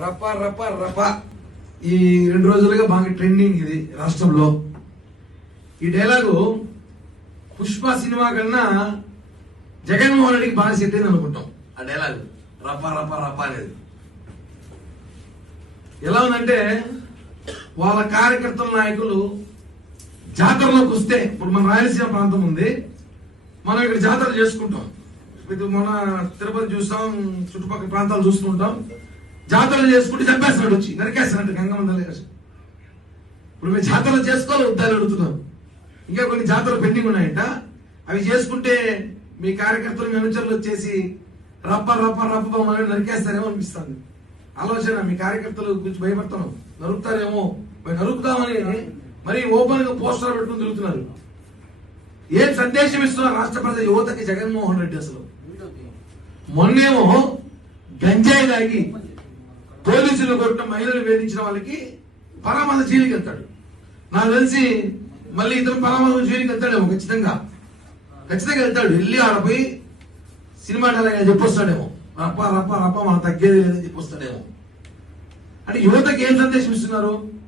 రప రప రప. ఈ రెండు రోజులుగా బాగా ట్రెండింగ్ ఇది రాష్ట్రంలో. ఈ డైలాగు పుష్ప సినిమా కన్నా జగన్మోహన్ రెడ్డికి బాగా సెట్ అయింది అనుకుంటాం. ఆ డైలాగ్ రప రప రప అనేది. ఎలా ఉందంటే వాళ్ళ కార్యకర్తల నాయకులు జాతరలోకి వస్తే ఇప్పుడు మన రాయలసీమ ప్రాంతం ఉంది. మనం ఇక్కడ జాతర చేసుకుంటాం. ఇది మన తిరుపతి చూస్తాం చుట్టుపక్కల ప్రాంతాలు చూస్తుంటాం. జాతరలు చేసుకుంటే చంపేస్తున్నాడు వచ్చి. నరికేస్తున్నాడు గంగమ్మ ఇప్పుడు మేము జాతరలు చేసుకోవాలి వద్దాలు అడుగుతున్నాం ఇంకా కొన్ని జాతరలు పెండింగ్ ఉన్నాయంట. అవి చేసుకుంటే మీ కార్యకర్తలు మీ అనుచరులు వచ్చేసి రప్ప రప్ప రప్ప మనం నరికేస్తారేమో అనిపిస్తుంది. ఆలోచన మీ కార్యకర్తలు గురించి భయపడుతున్నాం నరుకుతారేమో. మరి నరుకుతామని మరి ఓపెన్గా పోస్టర్ పెట్టుకుని తిరుగుతున్నారు. ఏం సందేశం ఇస్తున్నారు రాష్ట్ర ప్రజల యువతకి జగన్మోహన్ రెడ్డి అసలు? మొన్నేమో గంజాయి తాగి పోలీసులు కొట్టిన మహిళలు వేధించిన వాళ్ళకి పరామర్శ జైలుకి వెళ్తాడు. నాకు తెలిసి మళ్ళీ ఇతను పరామర్శ జైలుకి వెళ్తాడేమో ఖచ్చితంగా. ఖచ్చితంగా వెళ్తాడు. వెళ్ళి ఆడపోయి సినిమా డైలాగ్ చెప్పొస్తాడేమో. రప్ప రప్ప రప్ప మన తగ్గేది లేదని చెప్పొస్తాడేమో. అంటే యువతకి ఏం సందేశం ఇస్తున్నారు?